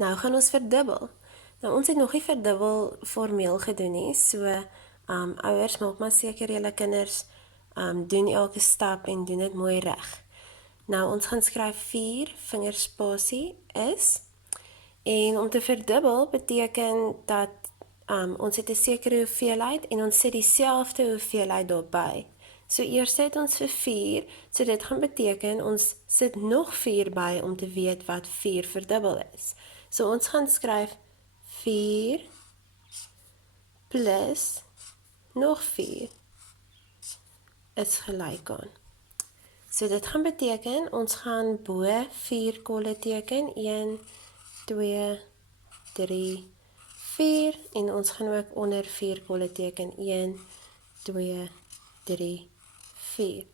Nou gaan ons verdubbel. Nou ons het nog nie verdubbel formeel gedoen nie, so ouers maak maar seker julle kinders doen elke stap en doen dit mooi reg. Nou ons gaan skryf 4 vingerspasie is, en om te verdubbel beteken dat ons het 'n sekere hoeveelheid en ons sit dieselfde hoeveelheid daarby. So eers het ons vir 4, so dit gaan beteken ons sit nog 4 by om te weet wat 4 verdubbel is. So ons gaan skryf 4 plus nog 4 is gelyk aan. So dit gaan beteken ons gaan bo 4 kolle teken 1, 2, 3, 4 en ons gaan ook onder 4 kolle teken 1, 2, 3, 4.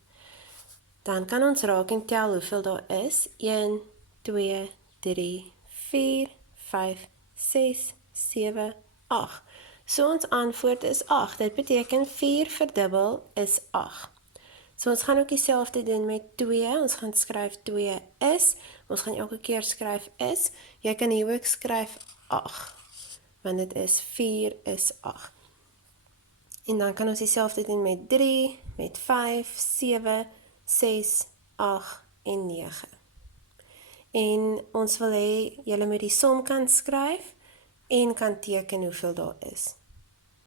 Dan kan ons raak en tel hoeveel daar is. 1, 2, 3, 4, 5, 6, 7, 8. So ons antwoord is 8. Dit beteken 4 verdubbel is 8. So ons gaan ook dieselfde doen met 2. Ons gaan skryf 2 is. Ons gaan elke keer skryf is. Jy kan hier ook skryf 8. Want dit is 4 is 8. En dan kan ons dieselfde doen met 3, met 5, 7, 6, 8 en 9. En ons wil hê julle moet die som kan skryf en kan teken hoeveel daar is.